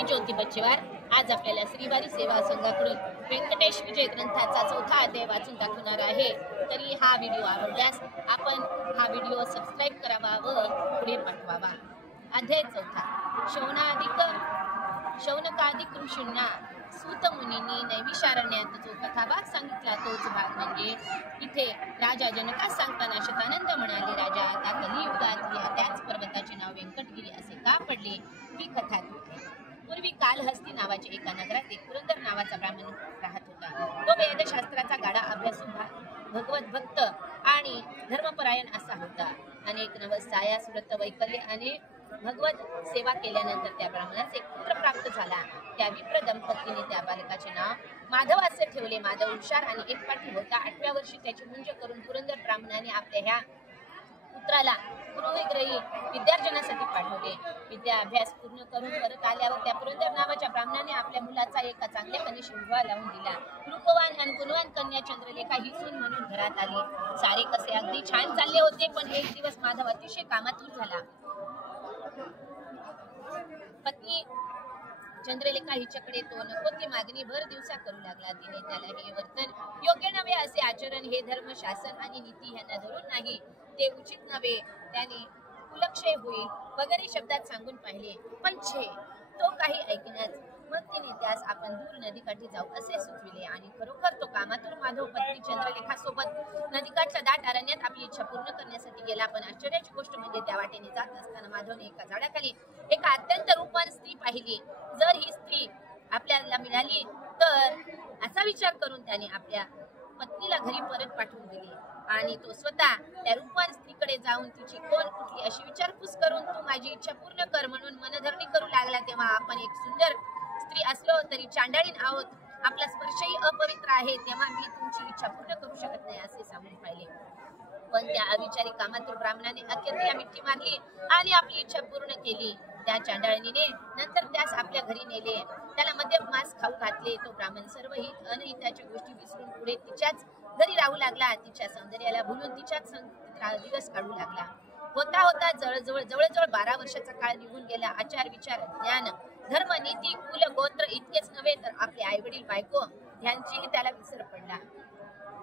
मी ज्योती बच्चेवार आज आपल्याला श्रीवारी सेवा संघाकडून व्यंकटेश विजय ग्रंथाचा 4था अध्याय वाचून दाखवणार आहे। तरी हा व्हिडिओ आवडल्यास आपण हा व्हिडिओ सबस्क्राइब करावा व पुढे पाठवावा। अध्याय 4 शौनकादिक ऋषींना सूत मुनींनी नैविषारण्यात जो कथाभाग सांगितला तोच भाग म्हणजे इथे राजा जनकास सांगताना शतानंद म्हणाले, राजा आता कलियुगात या त्याच पर्वताचे नाव व्यंकटगिरी असे का पडले ही कथा आहे। पूर्वी कालहस्ती नावाच्या एका नगरात एक पुरंदर नावाचा ब्राह्मण राहत होता। तो वेदशास्त्राचा गाढा अभ्यासू भगवत भक्त आणि धर्मपरायण असा होता। अनेक नवस साया सुरत वैकल्य आणि भगवत सेवा केल्यानंतर त्या ब्राह्मणास एक पुत्र प्राप्त झाला। त्या विप्र दंपतीने त्या बालकाचे नाव माधव असे ठेवले। माधव हुशार आणि एकपाठी होता। 8व्या वर्षी त्याची मुंज करून पुरंदर ब्राह्मणाने आपल्या ह्या पुत्राला पूर्वग्रही विद्यार्जनासाठी पाठवले। विद्या अभ्यास पूर्ण करून परत आल्यावर त्या पुरंदर नावाच्या ब्राह्मणाने आपल्या मुलाचा एका चांगल्या कन्येशी विवाह लावून दिला। रूपवान आणि गुणवान कन्या चंद्रलेखा ही सून म्हणून घरात आली। सारे कसे अगदी छान चालले होते, पण एक दिवस माधव अतिशय कामातूर झाला। पत्नी चंद्रलेखा हिच्याकडे तो नको ती मागणी भर दिवसा करू लागला। तिने त्याला हे वर्तन योग्य नव्हे, असे आचरण, हे धर्म शासन आणि नीती ह्यांना धरून नाही, ते उचित नव्हे, त्याने कुलक्षय होईल वगैरे शब्दात सांगून पाहिले, पण तो काही ऐकण्याच। मग तिने त्यास आपण दूर नदीकाठी जाऊ असे सुचविले आणि खरोखर तो कामातूर माधव पत्नी चंद्रलेखा सोबत नदीकाठच्या दाट अरण्यात आपली इच्छा पूर्ण करण्यासाठी गेला। पण आश्चर्याची गोष्ट म्हणजे त्या वाटेने जात असताना माधवने एका झाडाखाली एका अत्यंत रूपवान स्त्री पाहिली। जर ही स्त्री आपल्याला मिळाली तर असा विचार करून त्याने आपल्या पत्नीला घरी परत पाठवून दिले आणि तो स्वतः त्या रूपवान स्त्रीकडे जाऊन तिची कोण कुठली अशी विचारपूस करून तू माझी इच्छा पूर्ण कर म्हणून मनधरणी करू लागला। तेव्हा आपण एक सुंदर स्त्री असलो तरी चांडाळीन आहोत, आपला स्पर्शही अपवित्र आहे, तेव्हा मी तुमची इच्छा पूर्ण करू शकत नाही असे सांगून पाहिले। पण त्या अविचारी कामातूर ब्राह्मणाने अखेर तिला मिठी मारली आणि आपली इच्छा पूर्ण केली। त्या चांडाळणीने नंतर त्यास आपल्या घरी नेले, त्याला मद्यप मांस खाऊ घातले। तो ब्राह्मण सर्व हित अनहिताच्या गोष्टी विसरून पुढे तिच्याच घरी राहू लागला। तिच्या सौंदर्याला भुलून तिच्याच संगतीत दिवस काढू लागला। होता होता जवळजवळ 12 वर्षाचा काळ निघून गेला। आचार विचार ज्ञान धर्म नीती कुल गोत्र इतकेच नव्हे तर आपले आईवडील बायको ह्यांचीही त्याला विसर पडला।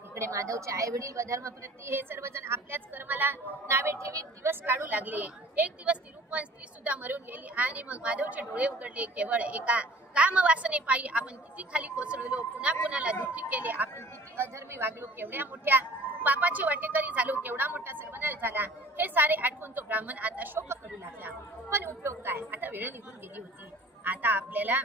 इकडे माधवचे आईवडील व धर्मप्रती हे सर्वजण आपल्याच कर्माला नावे ठेवीत दिवस काढू लागले। एक दिवस ती रूपवान स्त्री सुद्धा मरून गेली आणि मग माधवचे डोळे उघडले। केवळ एका कामवासनेपायी आपण किती खाली कोसळलो, पुन्हा कुणाला दुःखी केले, आपण किती अधर्मी वागलो, केवढ्या मोठ्या पापाची वाटेकरी झालो, केवढा मोठा सर्वनाश झाला, हे सारे आठवून तो ब्राह्मण आता शोक करू लागला। पण उपयोग काय, आता वेळ निघून गेली होती। आता आपल्याला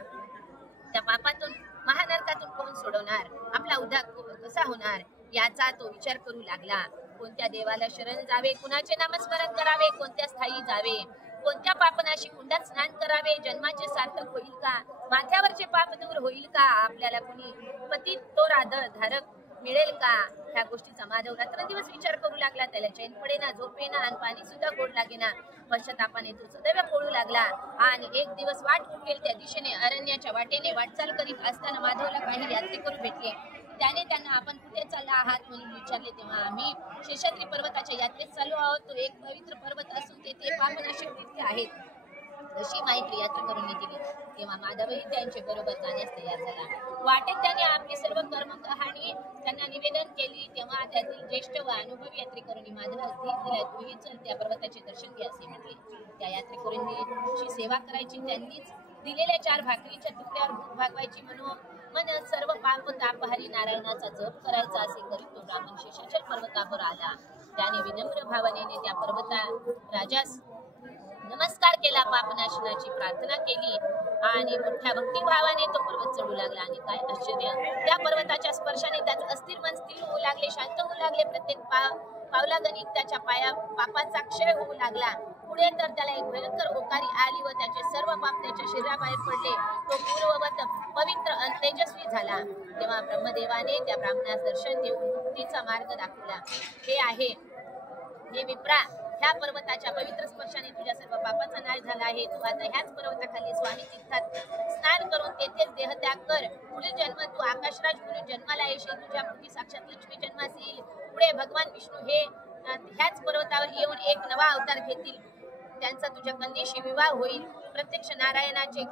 त्या पापातून महानरकातून कोण सोडवणार, आपला उद्धार कसा होणार याचा तो विचार करू लागला। कोणत्या देवाला शरण जावे, कुणाचे नामस्मरण करावे, कोणत्या स्थायी जावे, कोणत्या पापनाशी कुंडात स्नान करावे, जन्माचे सार्थक होईल का, माथ्यावरचे पाप दूर होईल का, आपल्याला कोणी पती तो धारक मिळेल का, ह्या गोष्टीचा माधव रात्रंदिवस विचार करू लागला। त्याला चैन पडेना, झोपेना आणि पाणी सुद्धा गोड लागेना। पश्चातापाने तो सदैव पोळू लागला आणि एक दिवस वाट उठेल त्या दिशेने अरण्याच्या वाटेने वाटचाल करीत असताना माधवला काही यात्रेकरू भेटले। त्याने त्यांना आपण कुठे चालला आहात म्हणून विचारले, तेव्हा आम्ही शेषाद्री पर्वताच्या यात्रेत चाललो आहोत, तो एक पवित्र पर्वत असून तेथे पापनाशक तीर्थे आहेत अशी माहिती यात्रेकरूंनी दिली। तेव्हा माधवही त्यांचे बरोबर जाण्यास तयार झाला। वाटेत त्याने आपली सर्व कर्म कहाणी त्यांना निवेदन केली। तेव्हा त्यातील ज्येष्ठ व अनुभवी यात्रेकरूंनी माधवास धीर दिला। तूही चल, त्या पर्वताचे दर्शन घे असे म्हटले। त्या यात्रेकरूंची सेवा करायची, त्यांनीच दिलेल्या 4 भाकरीच्या तुकड्यावर भूक भागवायची, मन सर्व पाप तापहारी नारायणाचा जप करायचा असे करीत तो ब्राह्मण शेषाचल पर्वतावर आला। त्याने विनम्र भावनेने त्या पर्वता राजास नमस्कार केला, पापनाशनाची प्रार्थना केली आणि मोठ्या भक्तिभावाने तो पर्वत चढू लागला। आणि काय आश्चर्य, त्या पर्वताच्या स्पर्शाने त्याचे अस्थिर मन स्थिर होऊ लागले, शांत होऊ लागले। प्रत्येक पावलागणिक त्याच्या पापाचा क्षय होऊ लागला। पुढे तर त्याला एक भयंकर ओकारी आली व त्याचे सर्व पाप त्याच्या शरीराबाहेर पडले। तो पूर्ववत पवित्र आणि तेजस्वी झाला। तेव्हा ब्रह्मदेवाने त्या ब्राह्मणास दर्शन देऊन मुक्तीचा मार्ग दाखवला। हे विप्रा, ह्या पर्वताच्या पवित्र स्पर्शाने तुझ्या सर्व पापाचा नाश झाला आहे। तू आता ह्याच पर्वताखाली स्वामी तीर्थात स्नान करून तेथेच देहत्याग कर। पुढील जन्म तू आकाशराज म्हणून जन्माला येशील। तुझ्या पोटी साक्षात लक्ष्मी जन्मास येईल। पुढे भगवान विष्णू हे ह्याच पर्वतावर येऊन एक नवा अवतार घेतील। त्यांचा तुझ्या कन्येशी विवाह होईल। प्रत्यक्ष नारायणाचे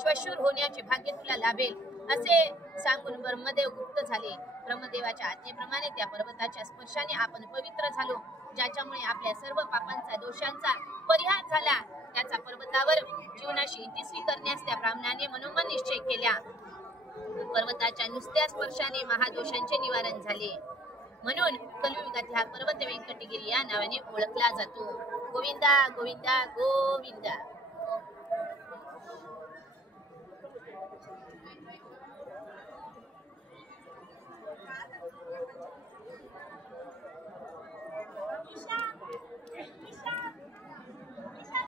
श्वशूर होण्याचे भाग्य तुला लाभेल असे सांगून ब्रह्मदेव गुप्त झाले. ब्रह्मदेवाच्या आज्ञेप्रमाणे त्या पर्वताच्या स्पर्शाने आपण पवित्र झालो, ज्याच्यामुळे आपल्या सर्व पापांचा दोषांचा परिहार झाला. त्याचा पर्वतावर जीवनाशी इतिश्री करण्यास त्या ब्राह्मणाने मनोमन निश्चय केला. पर्वताच्या नुसत्या स्पर्शाने महादोषांचे निवारण झाले. म्हणून कलियुगात हा पर्वत व्यंकटगिरी या नावाने ओळखला जातो. गोविंदा गोविंदा गोविंदा.